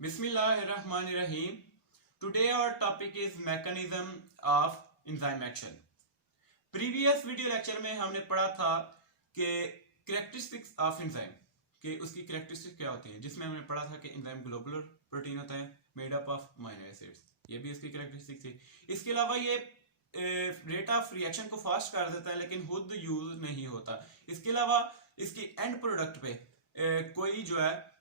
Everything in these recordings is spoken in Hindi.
Bismillahirrahmanirrahim. Today our topic is mechanism of enzyme action. Previous video lecture में हमने पढ़ा था कि कैरेक्टरिस्टिक्स ऑफ एंजाइम कि उसकी कैरेक्टरिस्टिक्स क्या होती हैं, जिसमें हमने पढ़ा था कि एंजाइम ग्लोबुलर प्रोटीन होता है made up of amino acids. ये भी उसकी कैरेक्टरिस्टिक थी। इसके अलावा ये रेट ऑफ रिएक्शन को फास्ट कर देता है लेकिन खुद यूज नहीं होता। इसके अलावा इसकी एंड प्रोडक्ट पे कोई जो है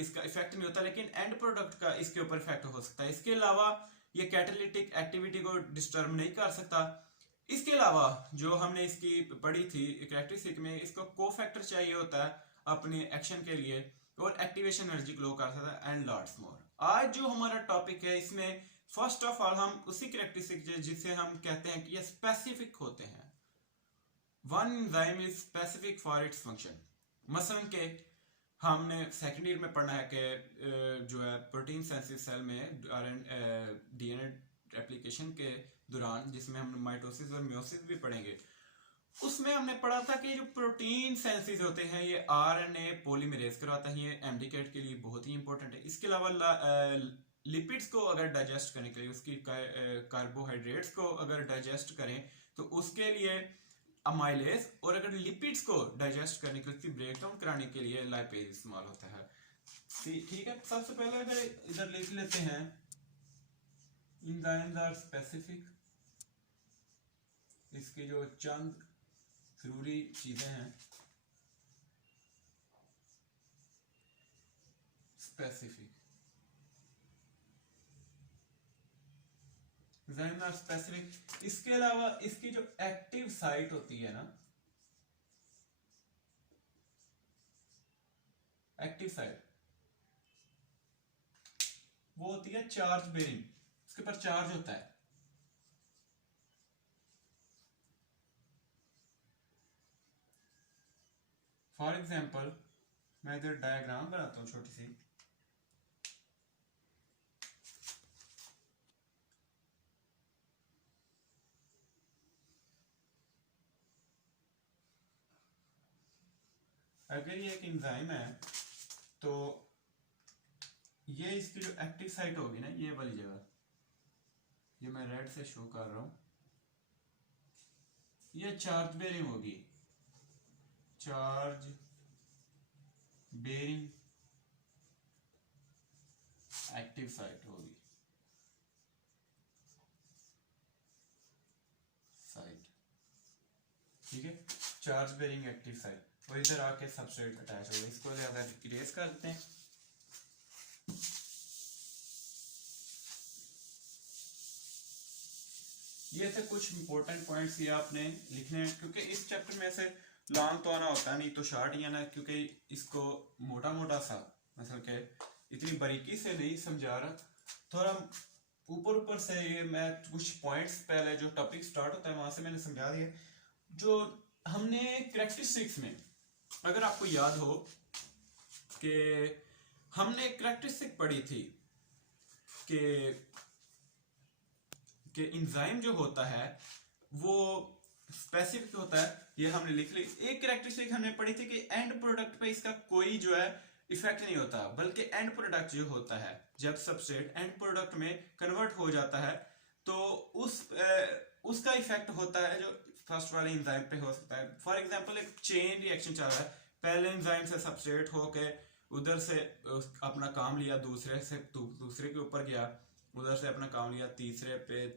इसका इफेक्ट नहीं होता, लेकिन एंड प्रोडक्ट का इसके ऊपर इफेक्ट हो सकता है। इसके अलावा ये कैटालिटिक एक्टिविटी को डिस्टर्ब नहीं कर सकता। इसके अलावा जो हमने इसकी पढ़ी थी कैरेक्टरिस्टिक में, इसको कोफैक्टर चाहिए होता है अपने एक्शन के लिए और एक्टिवेशन एनर्जी ग्लो कर सकता है एंड लॉट्स मोर। आज जो हमारा टॉपिक है इसमें फर्स्ट ऑफ ऑल हम उसी कैरेक्टरिस्टिक जिसे हम कहते हैं कि ये स्पेसिफिक होते हैं। One enzyme is specific for its function. मसलन के हमने सेकेंड ईयर में पढ़ना है कि जो है प्रोटीन सिंथेसिस सेल में डीएनए रेप्लिकेशन के दौरान, जिसमें हम माइटोसिस और मियोसिस भी पढ़ेंगे, उसमें हमने पढ़ा था कि जो प्रोटीन सिंथेसिस होते हैं ये आरएनए पॉलीमरेज करवाता है। ये एमडीकेट के लिए बहुत ही इंपॉर्टेंट है। इसके अलावा लिपिड्स को अगर डाइजेस्ट करने के लिए, उसकी कार्बोहाइड्रेट्स को अगर डाइजेस्ट करें तो उसके लिए अमाइलेज, और अगर लिपिड्स को डाइजेस्ट करने के लिए, उसकी ब्रेक डाउन कराने के लिए लाइपेज इस्तेमाल होता है। ठीक है, सबसे पहले अगर इधर लिख लेते हैं एंजाइम्स आर स्पेसिफिक। इसकी जो चंद जरूरी चीजें हैं, स्पेसिफिक एंजाइम्स आर स्पेसिफिक। इसके अलावा इसकी जो एक्टिव साइट होती है ना, एक्टिव साइट वो होती है चार्ज बेरिंग। इसके ऊपर चार्ज होता है। फॉर एग्जाम्पल मैं इधर डायग्राम बनाता हूं छोटी सी। अगर ये एक एंजाइम है तो ये इसकी जो एक्टिव साइट होगी ना, ये वाली जगह, ये मैं रेड से शो कर रहा हूं, ये चार्ज बेरिंग होगी। चार्ज बेरिंग एक्टिव साइट होगी। साइट, ठीक है, चार्ज बेरिंग एक्टिव साइट। और इधर आके सबस्ट्रेट अटैच होगा। इसको ज्यादा इरेज कर देते हैं। ये थे कुछ इंपॉर्टेंट पॉइंट्स ये आपने लिखने हैं, क्योंकि इस चैप्टर में से लॉन्ग तो आना होता नहीं तो शॉर्ट ही आना, क्योंकि इसको मोटा मोटा सा मतलब के इतनी बारीकी से नहीं समझा रहा, थोड़ा ऊपर ऊपर से ये मैं कुछ पॉइंट्स पहले जो टॉपिक स्टार्ट होता है वहां से मैंने समझा दिया। जो हमने कैरेक्टरिस्टिक्स में, अगर आपको याद हो कि हमने कैरेक्टरिस्टिक पढ़ी थी कि एंजाइम जो होता है वो स्पेसिफिक होता है, ये हमने लिख ली। एक कैरेक्टरिस्टिक हमने पढ़ी थी कि एंड प्रोडक्ट पे इसका कोई जो है इफेक्ट नहीं होता, बल्कि एंड प्रोडक्ट जो होता है जब सबस्ट्रेट एंड प्रोडक्ट में कन्वर्ट हो जाता है तो उसका इफेक्ट होता है जो फर्स्ट वाले एंजाइम पे हो सकता है। फॉर एग्जांपल एक चेन रिएक्शन चल रहा है, पहले एंजाइम से सबस्ट्रेट होके उधर से अपना काम लिया, दूसरे से दूसरे के ऊपर गया, उधर से अपना काम लिया, तीसरे पे,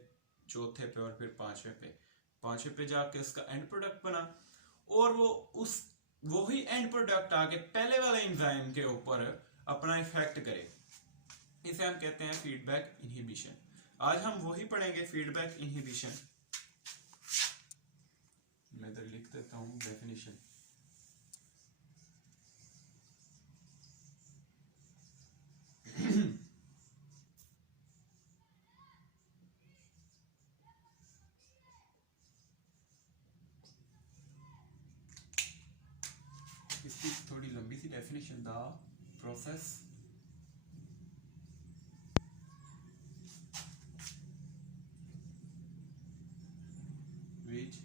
चौथे पे और फिर पांचवे पे जाके उसका एंड प्रोडक्ट बना, और वो उस वही एंड प्रोडक्ट आके पहले वाले एंजाइम के ऊपर अपना इफेक्ट करे। इसे हम कहते हैं फीडबैक इनहिबिशन। आज हम वही पढ़ेंगे, फीडबैक इनहिबिशन। मैं इधर लिख देता हूं डेफिनेशन। इसकी थोड़ी लंबी सी definition, the process which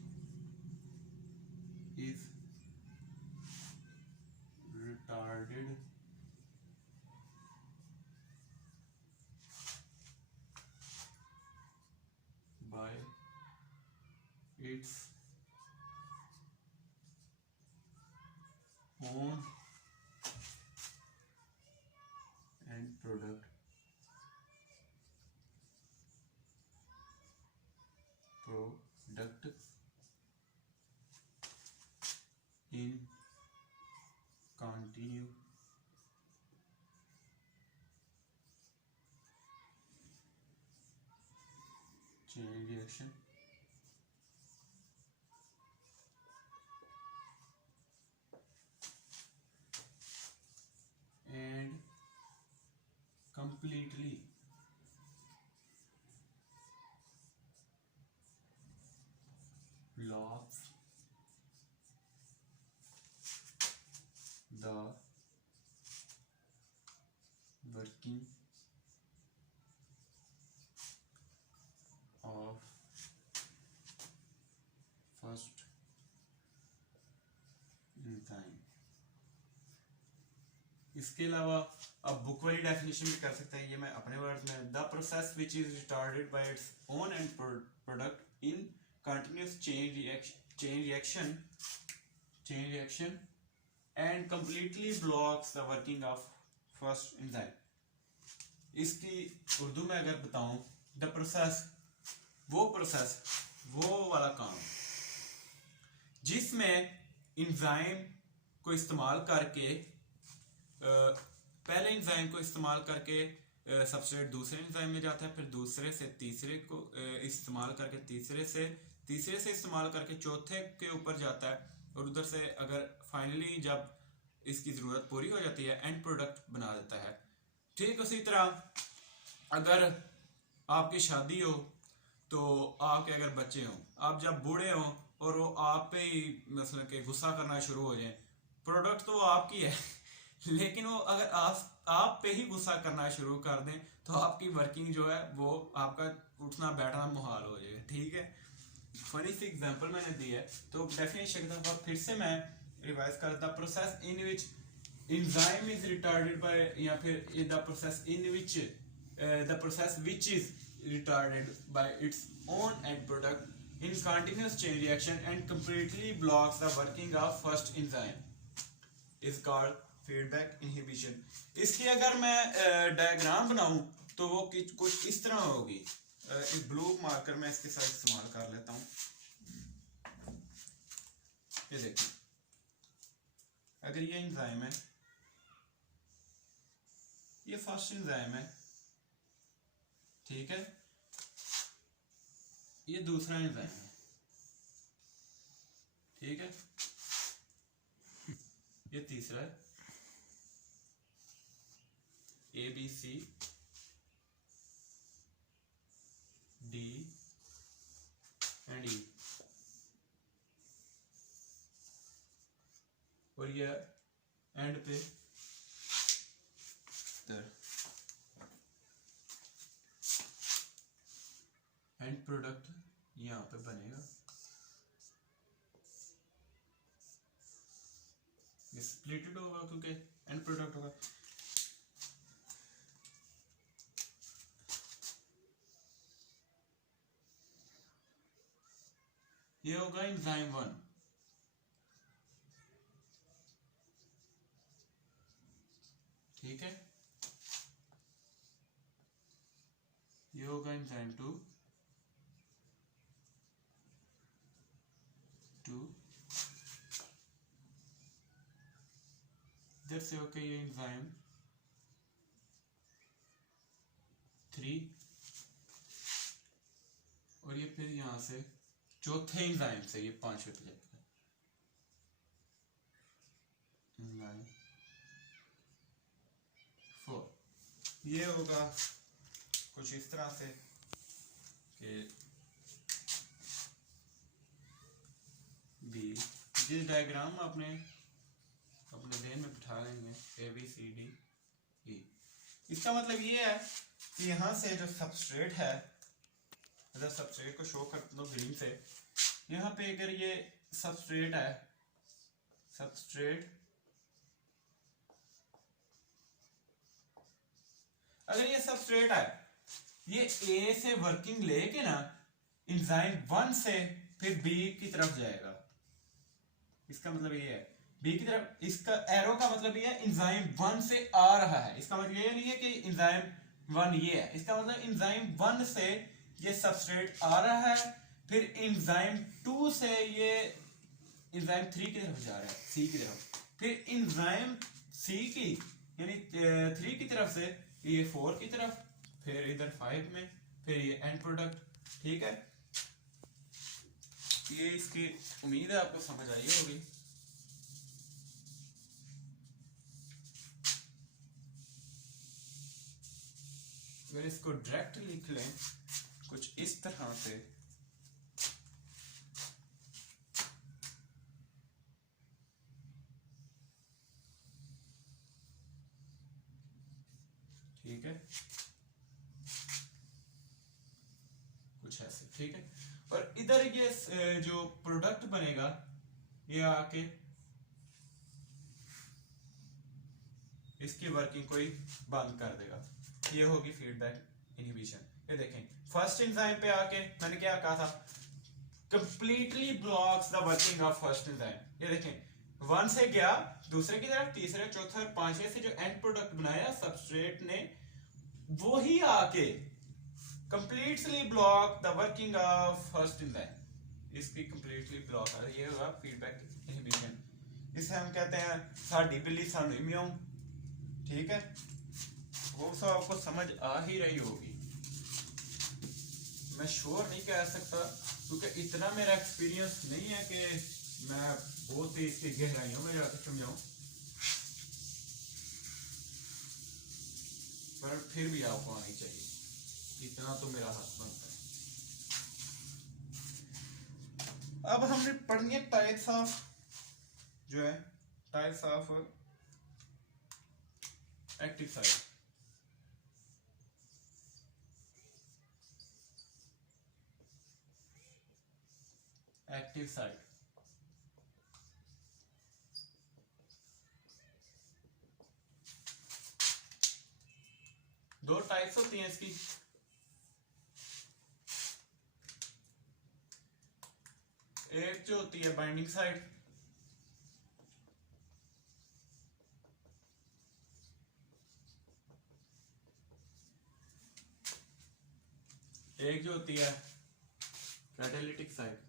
is retarded its own end product in continue chain reaction and completely blocks the working of first enzyme। इसके अलावा अब बुक वाली डेफिनेशन भी कर सकते हैं, ये मैं अपने वर्ड्स में, the process which is retarded bye its own and product in continuous chain reaction and completely blocks the working of first enzyme। इसकी उर्दू में अगर बताऊं, द प्रोसेस वो वाला काम जिसमें इंजाइम को इस्तेमाल करके पहले इंजाइम को इस्तेमाल करके सबस्ट्रेट दूसरे इंजाइम में जाता है, फिर दूसरे से तीसरे को इस्तेमाल करके तीसरे से इस्तेमाल करके चौथे के ऊपर जाता है, और उधर से अगर फाइनली जब इसकी ज़रूरत पूरी हो जाती है एंड प्रोडक्ट बना देता है। ठीक उसी तरह अगर आपकी शादी हो तो आपके अगर बच्चे हों, आप जब बूढ़े हों और वो आप पे ही मतलब कि गुस्सा करना शुरू हो जाए, प्रोडक्ट तो आपकी है लेकिन वो अगर आप पे ही गुस्सा करना शुरू कर दें तो आपकी वर्किंग जो है वो आपका उठना बैठना मुहाल हो जाएगा। ठीक है, फनी सी एग्जांपल मैंने दी है, तो डेफिनेशन का फिर से मैं रिवाइज करता, process in which enzyme is retarded by, या फिर the process in which the process which is retarded by its own end product in continuous chain reaction and completely blocks the working of first enzyme is called feedback inhibition। इसकी अगर मैं डायग्राम बनाऊं तो वो कुछ इस तरह होगी। इस ब्लू मार्कर में इसके साथ इस्तेमाल कर लेता हूं। ये देखिए, अगर ये एंजाइम है, ये फर्स्ट एंजाइम है, ठीक है, ये दूसरा एंजाइम है, ठीक है, ये तीसरा है, A B C D and E, और ये एंड पे एंड प्रोडक्ट यहाँ पे बनेगा, ये स्प्लिटेड होगा क्योंकि एंड प्रोडक्ट होगा। ये होगा एंजाइम 1, ठीक है, ये होगा एंजाइम 2, इधर से होके ये एंजाइम 3, और ये फिर यहां से चौथे एंजाइम से ये 5 पे जाएगा, एंजाइम 4। ये होगा कुछ इस तरह से कि बी, जिस डायग्राम आपने अपने ध्यान में बिठा लेंगे, ए बी सी डी ई। इसका मतलब ये है कि यहाँ से जो सबस्ट्रेट है, अगर सबस्ट्रेट को शो कर दो ग्रीन से, यहाँ पे अगर ये सबस्ट्रेट है, अगर ये सबस्ट्रेट है, ये ए से वर्किंग लेके ना एंजाइम 1 से फिर बी की तरफ जाएगा। इसका मतलब ये है बी की तरफ, इसका एरो का मतलब ये है इंजाइम 1 से आ रहा है। इसका मतलब ये नहीं है कि इंजाइम 1 ये है, इसका मतलब इंजाइम 1 से ये सबस्ट्रेट आ रहा है, फिर इंजाइम 2 से ये इंजाइम 3 की तरफ जा रहा है, सी की तरफ, फिर इंजाइम सी की यानी 3 की तरफ से ये 4 की तरफ, फिर इधर 5 में, फिर ये एंड प्रोडक्ट। ठीक है, ये इसकी उम्मीद है आपको समझ आई होगी। अगर इसको डायरेक्ट लिख लें कुछ इस तरह से, ठीक है, कुछ ऐसे। ठीक है, और इधर ये जो प्रोडक्ट बनेगा ये आके इसकी वर्किंग को ही बंद कर देगा। ये होगी फीडबैक इनहिबिशन। ये देखें फर्स्ट एंजाइम पे आके मैंने क्या कहा था, completely blocks the working of first enzyme. ये देखें 1 से गया दूसरे की तरफ, तीसरे, चौथे और पांचवे से जो एंड प्रोडक्ट बनाया सबस्ट्रेट ने, वो ही आके completely block the working of first enzyme. इसकी कंप्लीटली ब्लॉक है, ये होगा फीडबैक इनहिबिशन। इसे हम कहते हैं साडी बिल्ली सानू म्याऊं। ठीक है, वो सब आपको समझ आ ही रही होगी। मैं श्योर नहीं कह सकता क्योंकि इतना मेरा एक्सपीरियंस नहीं है कि मैं बहुत ही इसकी गहराइयों में जाकर समझाऊं, पर फिर भी आपको आनी चाहिए, इतना तो मेरा हाथ बनता है। अब हमने पढ़नी है टाइप्स ऑफ, जो है types of active site. Active site दो टाइप्स होती हैं इसकी। एक जो होती है बाइंडिंग साइट, एक जो होती है कैटालिटिक साइट।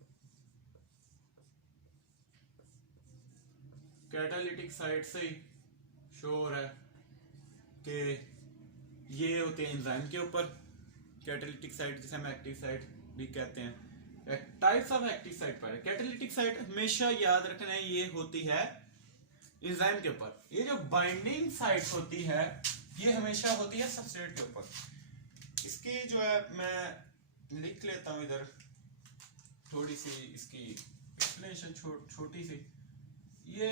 कैटालिटिक साइट से ही श्योर है कि ये होते हैं एंजाइम के ऊपर। कैटालिटिक साइट जिसे हम एक्टिव साइट भी कहते हैं। टाइप्स ऑफ एक्टिव साइट पर कैटालिटिक साइट हमेशा याद रखना है, ये होती है एंजाइम के ऊपर। ये जो बाइंडिंग साइट होती है ये हमेशा होती है सबस्ट्रेट के ऊपर। इसकी जो है मैं लिख लेता हूं इधर थोड़ी सी इसकी एक्सप्लेनेशन छोटी सी। ये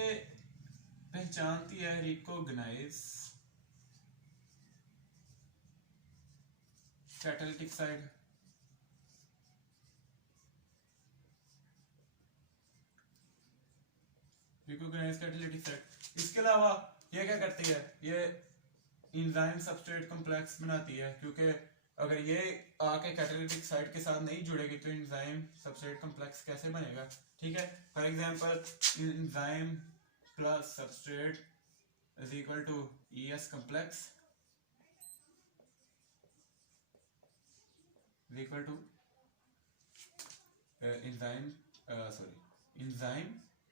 पहचानती है, recognise catalytic site, recognise catalytic site. इसके अलावा ये क्या करती है, ये एंजाइम सबस्ट्रेट कॉम्प्लेक्स बनाती है, क्योंकि अगर ये आके कैटालिटिक साइट के साथ नहीं जुड़ेगी तो एंजाइम सबस्ट्रेट कॉम्प्लेक्स कैसे बनेगा। ठीक है, for example enzyme plus substrate is equal to ES complex is equal to enzyme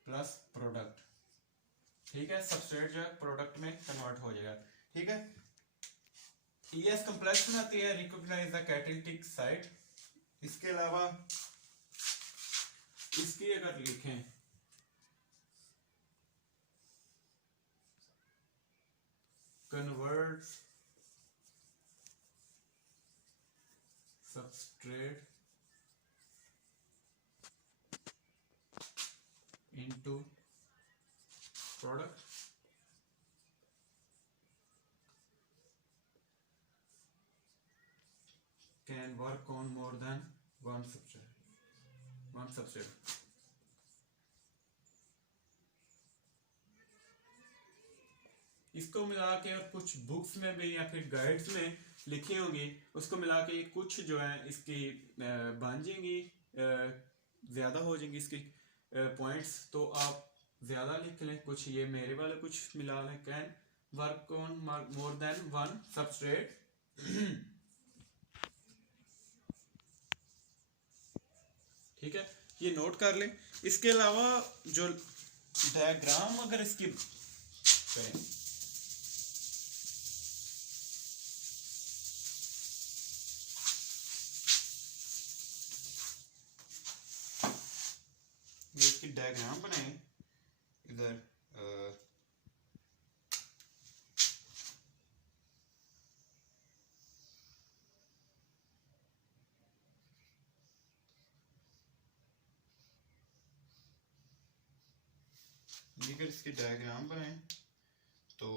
plus product. ठीक है, सबस्ट्रेट जो है प्रोडक्ट में कन्वर्ट हो जाएगा। ठीक है, ES कॉम्प्लेक्स बनाती है रिकॉग्नाइज द कैटालिटिक साइट। इसके अलावा इसकी अगर लिखें converts substrate into product, can work on more than one substrate। इसको मिला के और कुछ बुक्स में भी या फिर गाइड्स में लिखी होगी, उसको मिला के कुछ जो है इसकी बन जाएंगी ज़्यादा हो जाएंगी इसकी पॉइंट्स, तो आप ज़्यादा लिख लें। कुछ ये मेरे वाले कुछ मिला लें। Can work on more than one substrate. ठीक है, ये नोट कर लें। इसके अलावा जो डायग्राम अगर इसकी करें, इसकी डायग्राम बनाएं इधर। अगर इसकी डायग्राम बनाएं तो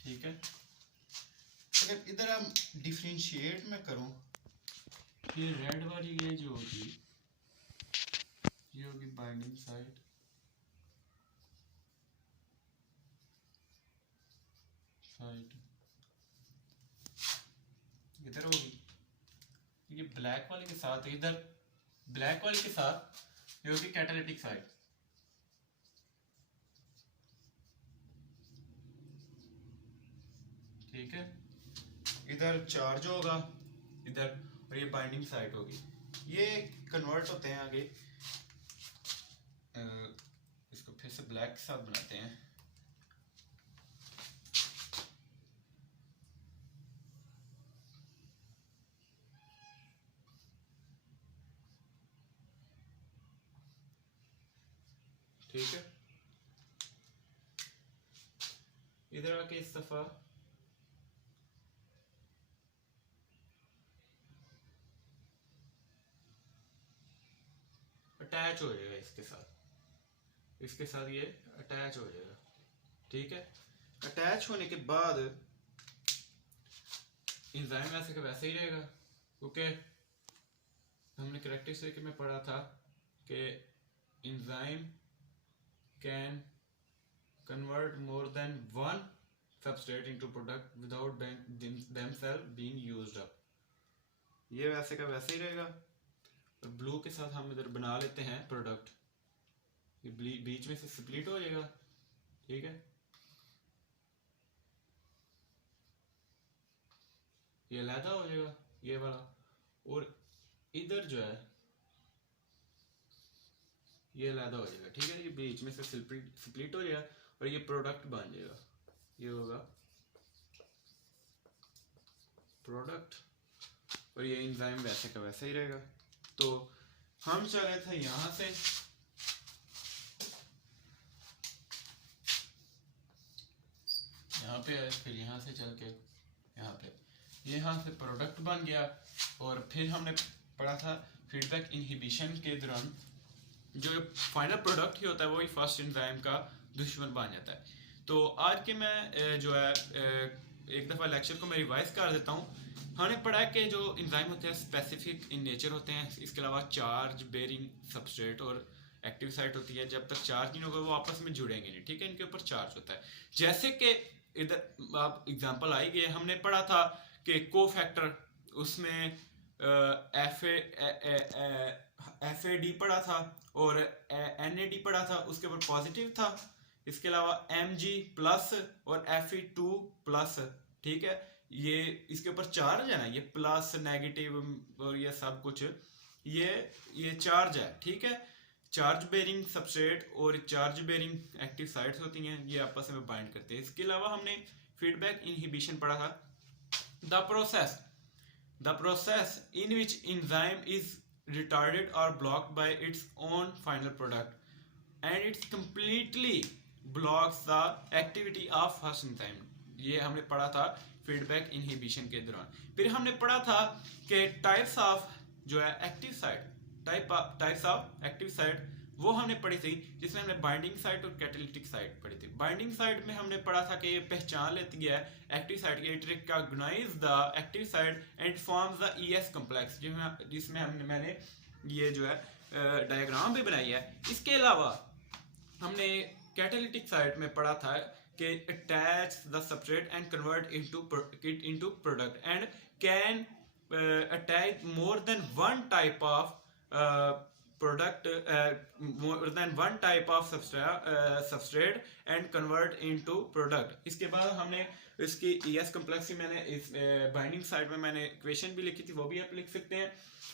ठीक है। अगर इधर हम डिफरेंशिएट में करूं, ये रेड वाली ये जो होगी ये होगी बाइंडिंग साइड, इधर होगी। ये ब्लैक वाले के साथ, इधर ब्लैक वाले के साथ ये होगी कैटालिटिक साइड। ठीक है, इधर चार्ज होगा इधर, और ये बाइंडिंग साइड होगी। ये कन्वर्ट होते हैं आगे। इसको फिर से ब्लैक के साथ बनाते हैं। ठीक है, इधर आके इस दफा अटैच हो जाएगा इसके साथ ये अटैच हो जाएगा। ठीक है, अटैच होने के बाद एंजाइम वैसे का वैसे ही रहेगा, क्योंकि हमने कैरेक्टरिस्टिक में पढ़ा था कि enzyme can convert more than one substrate into product without themselves being used up। ये वैसे का वैसे ही रहेगा। और ब्लू के साथ हम इधर बना लेते हैं प्रोडक्ट, ये बीच में से स्प्लिट हो जाएगा। ठीक है, ये अलहदा हो जाएगा ये वाला, और इधर जो है ये अलहदा हो जाएगा। ठीक है, ये बीच में से स्प्लिट हो जाएगा और ये प्रोडक्ट बन जाएगा। ये होगा प्रोडक्ट, और ये एंजाइम वैसे का वैसे ही रहेगा। तो हम चले थे यहां से, यहाँ पे आए, फिर यहाँ से चल के यहाँ पे, यहाँ से प्रोडक्ट बन गया। और फिर हमने पढ़ा था फीडबैक इनहिबिशन के दौरान जो फाइनल प्रोडक्ट ही होता है वही फर्स्ट एंजाइम का दुश्मन बन जाता है। तो आज के मैं जो है एक दफ़ा लेक्चर को मैं रिवाइज कर देता हूँ। हमने पढ़ा कि जो एंजाइम होते हैं स्पेसिफिक इन नेचर होते हैं, इसके अलावा चार्ज बेरिंग सबस्ट्रेट और एक्टिव साइट होती है। जब तक चार्ज नहीं होगा वो आपस में जुड़ेंगे नहीं। ठीक है, इनके ऊपर चार्ज होता है। जैसे कि इधर आप एग्जांपल आई गई, हमने पढ़ा था कि कोफैक्टर, उसमें FAD पढ़ा था और NAD पढ़ा था, उसके ऊपर पॉजिटिव था। इसके अलावा Mg प्लस और Fe2 प्लस। ठीक है, ये इसके ऊपर चार्ज है ना, ये प्लस नेगेटिव और ये सब कुछ ये चार्ज है। ठीक है, चार्ज बेरिंग सबस्ट्रेट और चार्ज बेरिंग एक्टिव साइट्स होती हैं, ये आपस में बाइंड करते हैं। इसके अलावा हमने फीडबैक इनहिबिशन पढ़ा था। The process in which enzyme is retarded or blocked by its own final product and it completely blocks the activity of first enzyme। ये हमने पढ़ा था फीडबैक इनहिबिशन के दौरान। फिर हमने पढ़ा था कि टाइप्स ऑफ जो है active site, types of active site वो हमने पढ़ी थी, जिसमें हमने बाइंडिंग साइट और कैटालिटिक साइट पढ़ी थी। बाइंडिंग साइट में हमने पढ़ा था कि ये पहचान लेती है एक्टिव साइट की, it recognise the active site and forms the ES complex, जिसमें मैंने ये जो है डायग्राम भी बनाई है। इसके अलावा हमने कैटालिटिक साइट में पढ़ा था कि attach the substrate and convert into product and can attach more than one type of product more than one type of substrate and convert into product। इसके बाद हमने इसकी ES कॉम्प्लेक्स मैंने इस बाइंडिंग साइड में मैंने इक्वेशन भी लिखी थी, वो भी आप लिख सकते हैं।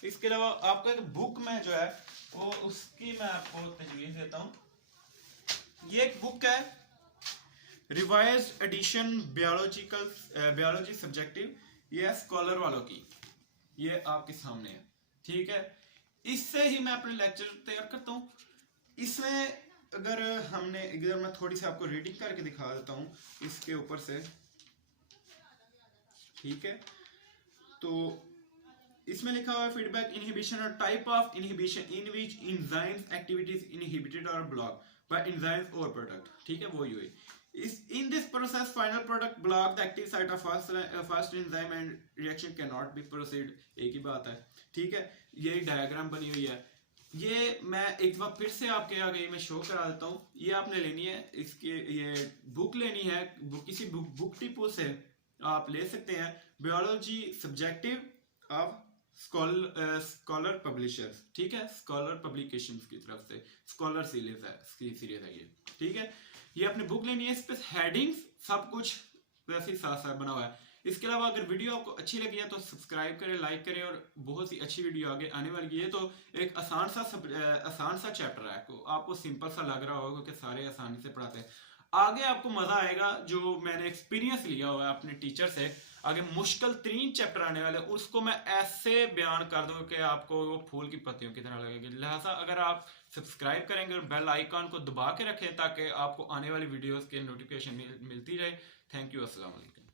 इसके अलावा आपका एक बुक में जो है वो उसकी मैं आपको तजवीज़ देता हूँ। ये एक बुक है रिवाइज्ड एडिशन बायोलॉजी सब्जेक्टिव, ये है स्कॉलर वालों की, ये आपके सामने है, ठीक है। इससे ही मैं अपने लेक्चर तैयार करता हूँ। इसमें अगर हमने इधर मैं थोड़ी सी आपको रीडिंग करके दिखा देता हूँ इसके ऊपर से, ठीक है। तो इसमें लिखा हुआ है फीडबैक इनहिबिशन और type of inhibition in which enzymes activities inhibited और ब्लॉक बाय एंजाइम्स और प्रोडक्ट, ठीक है, वो ही in this process final product block the active site of first enzyme and reaction cannot be proceed। एक ही बात है, ठीक है। ये डायग्राम बनी हुई है, ये मैं एक बार फिर से आपके आगे मैं शो करा देता हूँ। ये आपने लेनी है, इसके ये बुक लेनी है, किसी बुक डिपो से आप ले सकते हैं, biology subjective of scholar publishers, ठीक है, स्कॉलर पब्लिकेशंस की तरफ से, स्कॉलर सीरीज है ये, ठीक है। ये अपनी बुक लेनी है, इस पे हेडिंग्स सब कुछ वैसे ही साथ साथ बना हुआ है। इसके अलावा अगर वीडियो आपको अच्छी लगी है तो सब्सक्राइब करें, लाइक करें, और बहुत सी अच्छी वीडियो आगे आने वाली है। तो एक आसान सा चैप्टर है, आपको सिंपल सा लग रहा होगा क्योंकि सारे आसानी से पढ़ाते हैं। आगे आपको मजा आएगा, जो मैंने एक्सपीरियंस लिया हुआ है अपने टीचर से, आगे मुश्किल 3 चैप्टर आने वाले, उसको मैं ऐसे बयान कर दूंगा कि आपको वो फूल की पत्तियों की तरह लगेगी। लिहाजा अगर आप सब्सक्राइब करेंगे और बेल आइकॉन को दबा के रखें ताकि आपको आने वाली वीडियोस के नोटिफिकेशन मिलती रहे। थैंक यू, अस्सलाम वालेकुम।